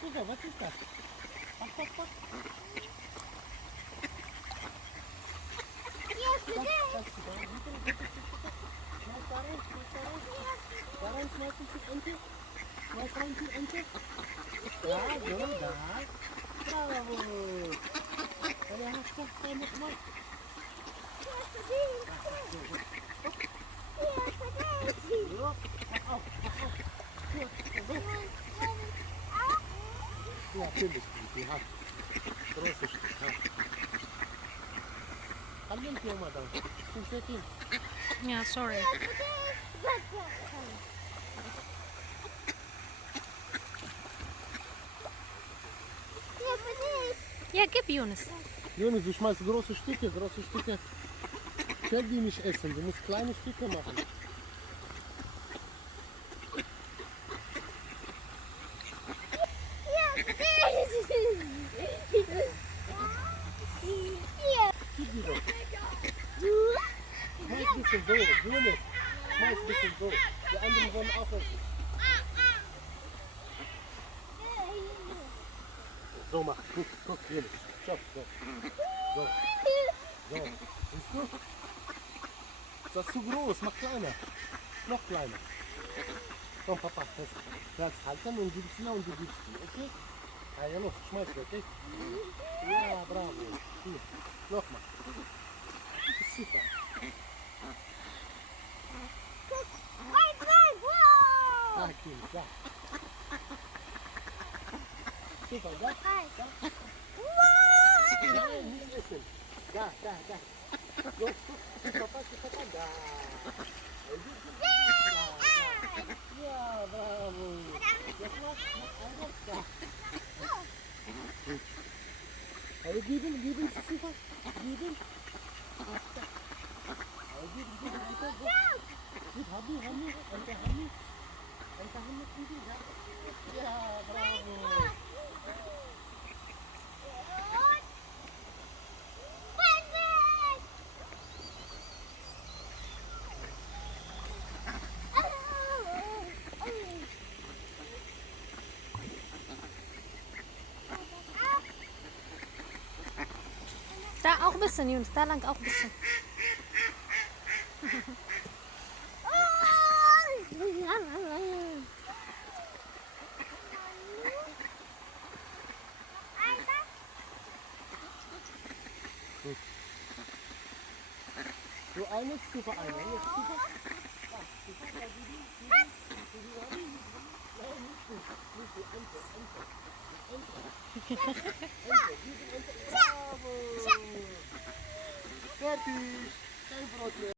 Super, was ist das? Ach, ach, ach. Ja, so, da. Bravo. Ja, hast du noch mal. Ja, mach auf, mach auf. Ja, natürlich, die hat große Stück. Hallo, Mama, da. Yeah, sorry. Ja, gib Yunus. Junge, du schmeißt große Stücke. Können die nicht essen, du musst kleine Stücke machen. Gib die doch. Schmeiß ein bisschen so, Junge. Schmeiß ein bisschen so. Die anderen wollen auch essen. So mach, guck, Junge. Schau, so. So. Siehst du? Ist das zu groß? Mach kleiner. Noch kleiner. Komm, Papa, fest halten und gibst mir und du gibst mir, okay? Ja, los, schmeiß weg, okay? Ja, bravo. Hier, nochmal. Super. Ah, Kind, ja. Super, da. Nein, nicht essen. Da. So, Papa, da. Ja, bravo. Jetzt mach einfach da. Also geben, super. Geben. Also geben, bitte. Gut, Habi. Ja, bravo. Da auch ein bisschen, Yunus. Da lang auch ein bisschen. Gut. So eines, super einer. Jetzt super. Fertig. Kein Brot mehr.